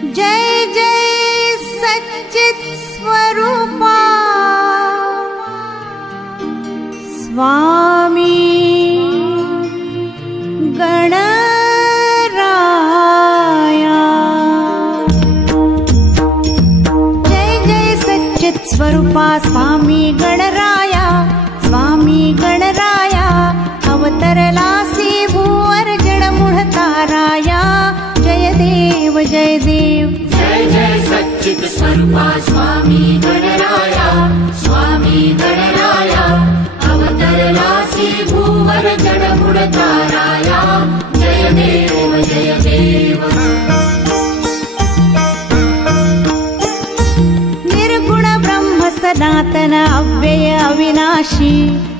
जय जय सच्चित् स्वरूपा स्वामी गणराया। जय जय सच्चित् स्वरूपा स्वामी गणराया, स्वामी गणराया अवतरलासी भूवर जडमुढ ताराया। जय देव जय देव। जय जय सच्चित् स्वरूपा स्वामी गणराया, स्वामी गणराया अवतरलासी भूवर जडमुढ ताराया। जय देव जय देव। निर्गुण ब्रह्म सनातन अव्यय अविनाशी,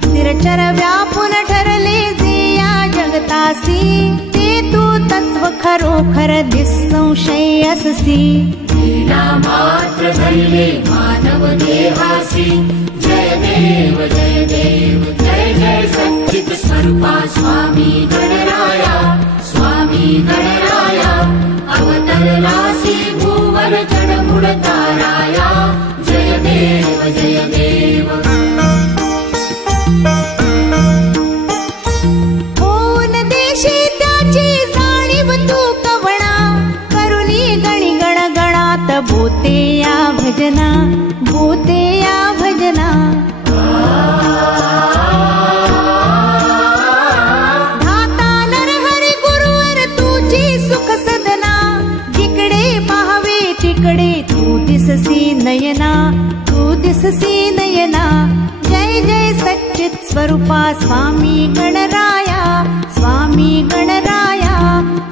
स्थिरचर व्यापून ठरले जे या जगतासी। ते तू तत्व खरोखर निसंशय अससी। लीला मात्र धरले मानव देहासी। जय देव जय देव। जय जय सच्चित् स्वरूपा स्वामी गणराया, स्वामी गणराया अवतरलासी भूवर जडमुढ ताराया। जय देव जय देव। होऊन देशी त्याची जाणीव तू कवणा, करुणी गणी गण गणात बोते या भजना, बोते या भजना। धाता नरहरी गुरुवर तुझी सुख सदना, जिकडे पाहावे तिकडे तू दिससी नयना, तू दिससी नयना। जय जय सच्चित् स्वरूपा स्वामी गणराया, स्वामी गणराया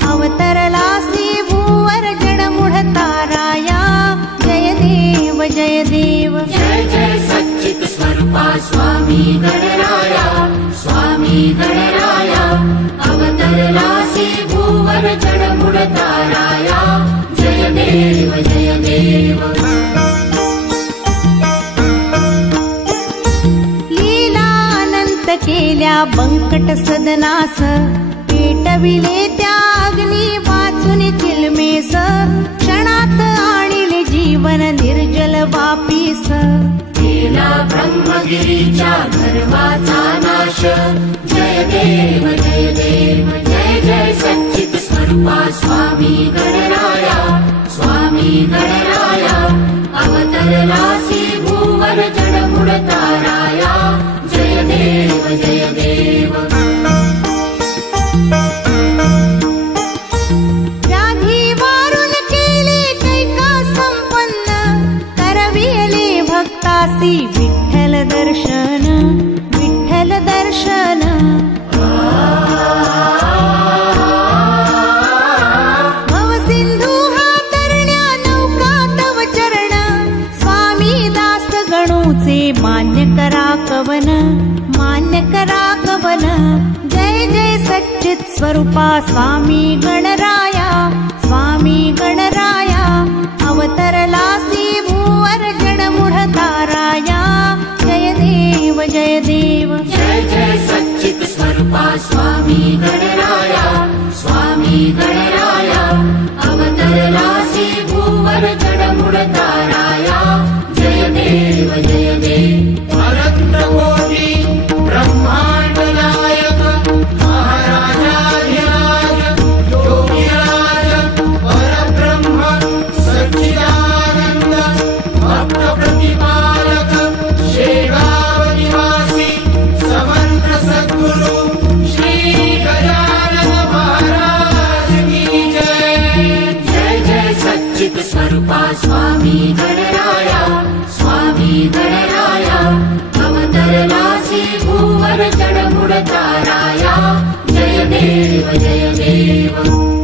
अवतरलासी भूवर जडमुढ ताराया। जय देव जय देव। जय जय सच्चित् स्वरूपा स्वामी गणराया, स्वामी गणराया अवतरलासी भूवर जडमुढ ताराया। जय देव जय देव। केल्या बंकट सदनास, पेटविले त्या अग्नी वाचून चिलमेस। क्षणात आणिले जीवन निर्जल वापीस। केला ब्रह्मगिरीच्या गर्वाचा नाश। जय देव जय देव। जय जय सच्चित् स्वरूपा स्वामी गणराया, स्वामी गणराया अवतरलासी भूवर जडमुढ ताराया। जय देव जय देव। व्याधी वारून केले कैका संपन्न, करविले भक्तासी विठ्ठल दर्शन, विठ्ठल दर्शन। भवसिंधू हा तरण्या नौका तव चरण, स्वामी दास गणूचे मान्य करा कवन, मान्य करा कवन। जय जय सच्चित् स्वरूपा स्वामी गणराया, स्वामी गणराया अवतरलासी भूवर जडमुढ ताराया। जय देव जय देव। जय जय सच्चित् स्वरूपा स्वामी गणराया, स्वामी गणराया अवतरलासी भूवर जडमुढ ताराया। जय देव जय देव। अनंतकोटि ब्रह्मांड नायक महाराजाधिराज योगीराज परब्रह्म सच्चिदानंद भक्त प्रतिपालक शेगाव निवासी समर्थ सद्गुरु श्री गजानन महाराज की जय। जय जय सच्चित् स्वरूपा स्वामी गणराया, स्वामी गणराया अवतरलासी भूवर जडमुढ ताराया। जय देव जय देव।